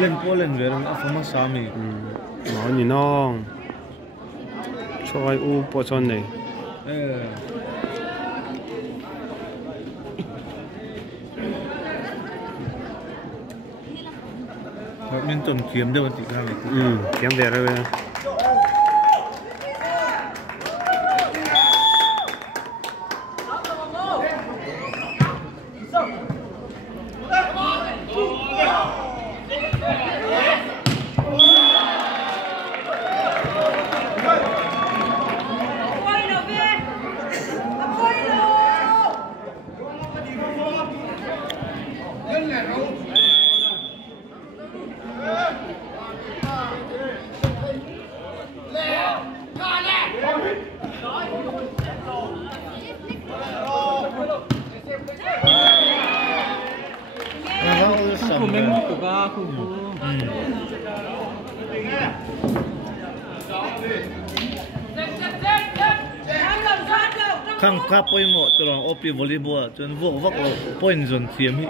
lên po lên về rồi phong mà sao mi nó như non cho ai u po chọn này mình tuần kiếm được một tí ra này kiếm về rồi khang khắp poi mo tụi nó opi volleyball cho nên vô vóc point dồn thiếm hi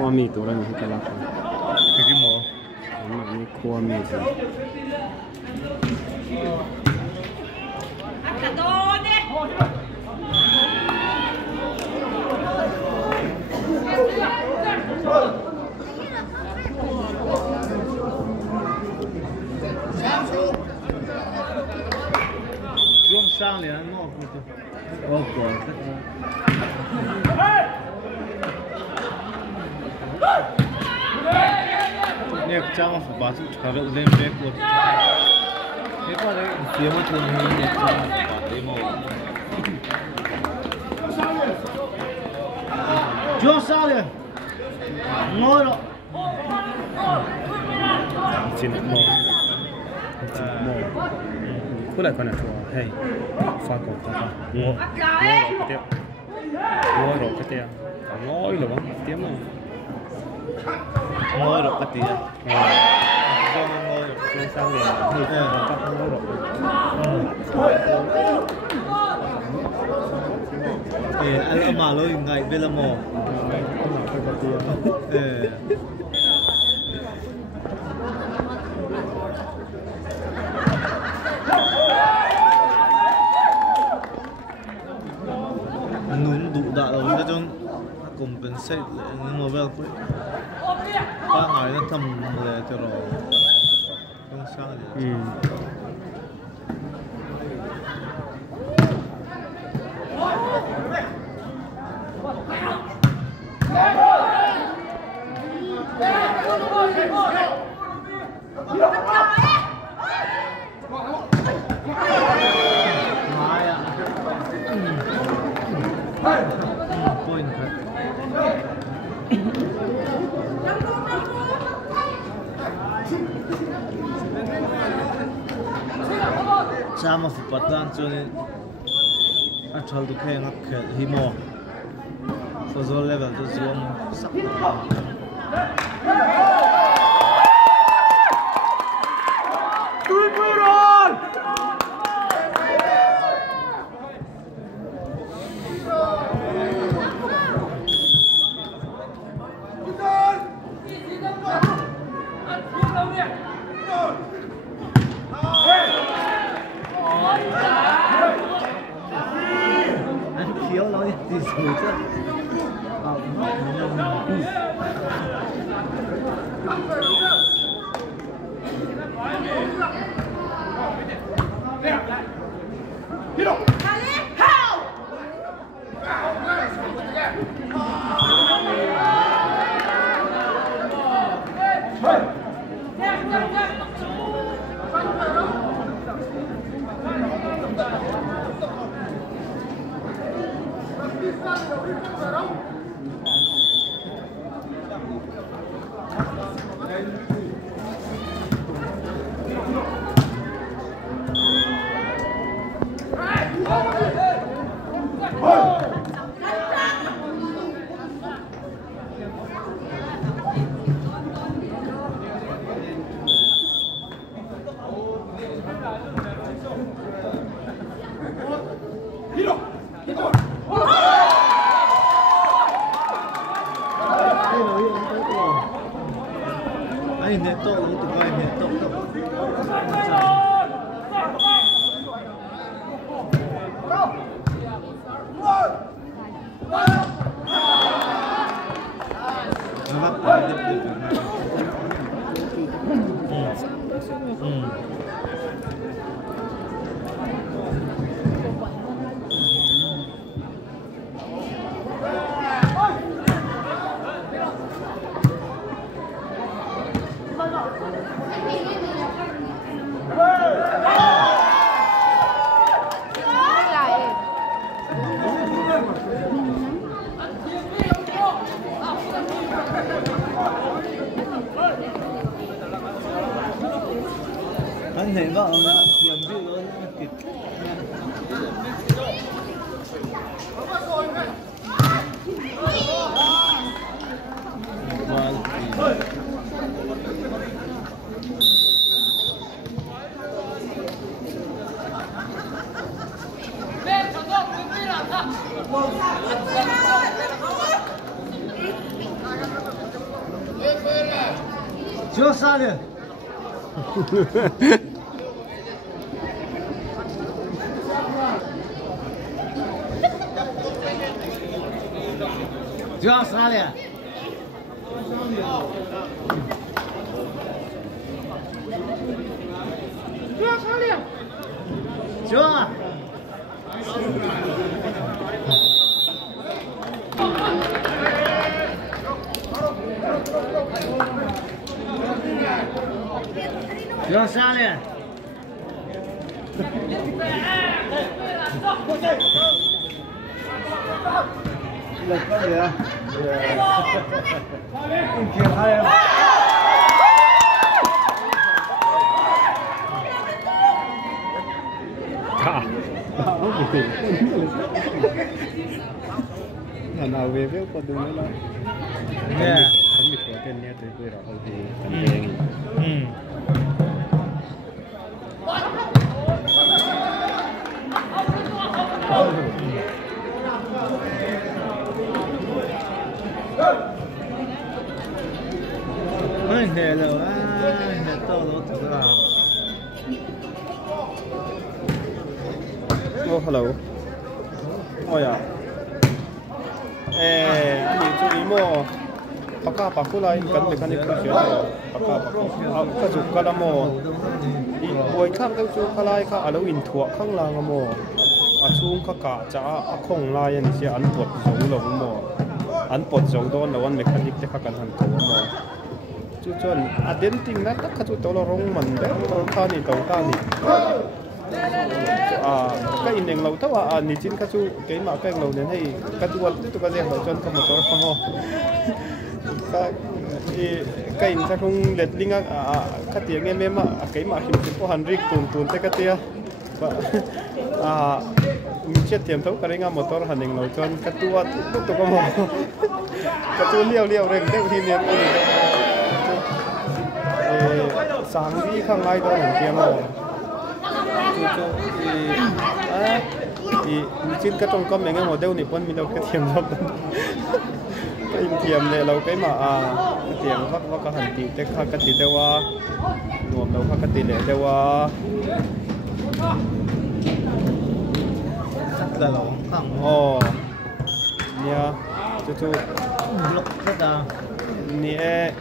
khoa mì tụi nó cái lắc cái mỏ ini khoa mì gì xuống sang liền nó ô còn nè trang mà phải bắt cả đội lên bé của thế qua đấy phía mà thường thì nè trang bắt đấy mà xuống sang liền ngồi đó chín mò cứ lại con này thôi hey pha cổ ta ngồi rồi cái tiêu ngồi rồi bắn tiếng mà ngồi được cái gì à? Ngồi được sang liền thì các ngồi được. Anh mà lôi ngày về là mò. Nún đủ đã rồi cho compensate nhưng mà về cuối ba ngày nó thầm là cho rồi không sao gì Sama fupatan cho nên anh chal tu khe ngap khe hi mo so zo level tu zoom sak tui rồi thiếu nó thì rồi chứ Ai nè to tụi bay nè to nó bắt tay tiếp tiếp anh thấy vợ nó kiếm vị luôn kịp chưa xa liền chưa xa liền chưa xa liền chưa chưa xa liền lực có gì à? Kìa hai em. Cả. Nào về với con đường đó. Nè. Anh bị có tên nha tôi quay rồi thì thành đen. Anh để rồi anh để to nó thật là. Oh hello. Oh yeah. Anh chú ý mò. Paka paku lai kan dekan itu siapa? Paka paku. Aku juga dah mò. Buat kan tu juga kalai kan ada intuak kan lah mò. Achung kaka cha akong lai ni si an pot zong lo mò. An pot zong don lawan mekanik te kakan han to mò. Chu chon aden ting na tak katu to lo rong man de ta ni to ta ni. Cái ineng lâu tao ni chín katu cái mà cái lâu nên hay katu wat tu ka je lo chon ka motor ka mo. Cái sa không lết linh cái tiếng em cái mà hình chụp hành rig tuần tới cái tia mình chết tiệm thấu cái ngay motor hành hình lâu chọn cái tua tụt cái mỏ cái tua liều rèn đeo thì miền sáng đi khang ai đó hình kia mỏ thì trên cái trong com này ngay model này vẫn mình đâu cái tiệm lắm cái tiệm này lâu cái mà cái tiệm vắt cái hành tị cái cái tị đâu nuông đâu cái tị này đâu là lỗ thẳng nha chú lỗ rất là nè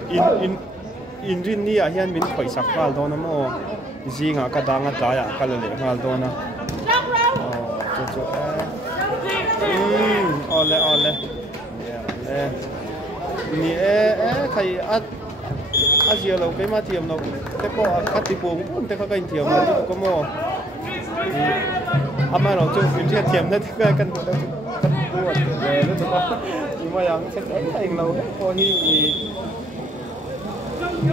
in rin ni hian min khoi sak kal do na mo zinga ka danga ta ya kal le ngal do na chú ole ni khai azia lo cái ma tiệm lo te ko ka ti pung te ka kain tiệm lo ko mo ama lo chu min tiệm tiệm na ti ka kan do kan buat le lo to ni ma yang se anh lo ko hi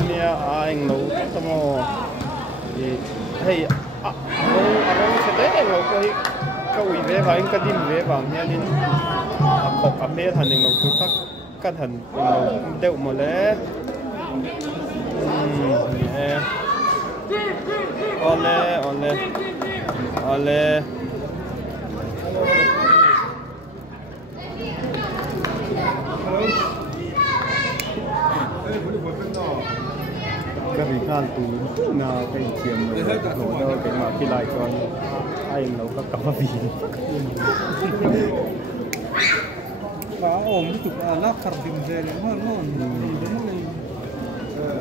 ni anh lo to mo hey anh se anh lo ko hi ka ui ve ba in ka dim ve bang hian in khok a me than ning lo ku kha kan han lo deuh mo le ole gan tù na cái chuyện rồi nổi đâu cái mà khi lại còn anh nấu các cặp vị và ôm cái tục là khar dim về nó đúng là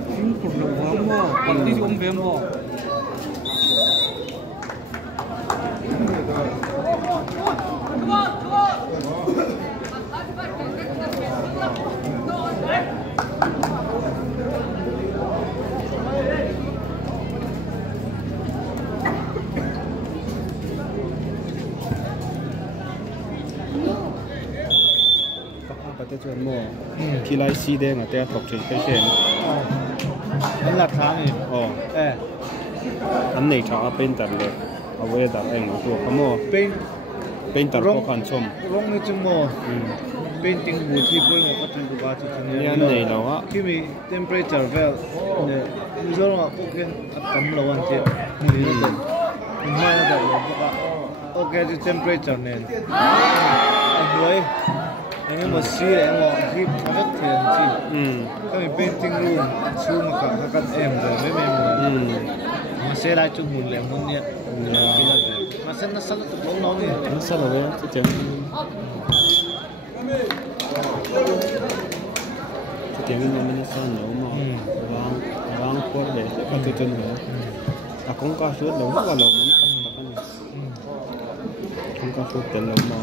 chính cuộc đời mà còn đi ôm về mà cái chuyện mà khi lại xí đen ở đây học trình cái chuyện anh là tháng này anh này cháu bên tậnเลยเอาไว้ตัดเองตัวเขาโม่เป็นตัดพวกขันชม ร้องในจังโม่เป็นติงบูที่ป่วยหมดก็ถึงกูบาดจุดนี้ เนี่ยเราอะที่มี temperature vel เนี่ยมีส่วนว่าพวกเนี้ยกำลังวันเทียนนี่ก็เป็นไม่ได้เลยพวกอะโอเคที่ temperature เนี่ยด้วยอันนี้มันสีแดงว่าที่พักเทียนที่ก็มี painting room ซูมกับฮักกันเอ็มเลยไม่มีมาเสียดายจุดมุนเลยมุนเนี่ยมาเส้นนัสลัดตุกน้องนี่นัสลัดเลยที่เจ๋งที่เจ๋งนี่มันนัสลัดหนูมาวางโคตรเลยก็ตัวจนเลยแต่คงก็ชุดหนูก็หลงมันคงก็ชุดเต็มหนูมา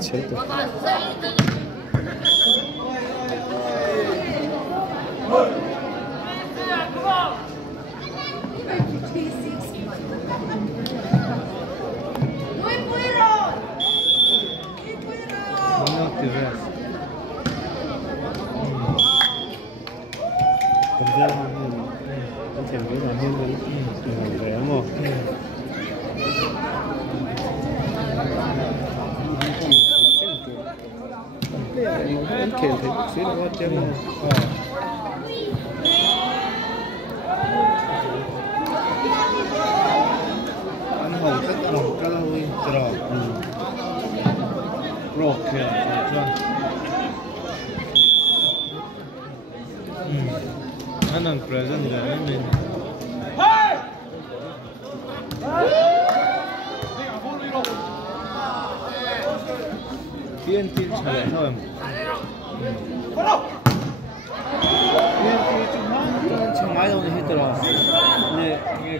certo. Anh kể thấy xíu là con chân anh hầu rất là cái lôi trò rột kìa anh là present rồi mình TNT 잘해 처음 TNT 좀 많이 오늘 했더라 근데 이게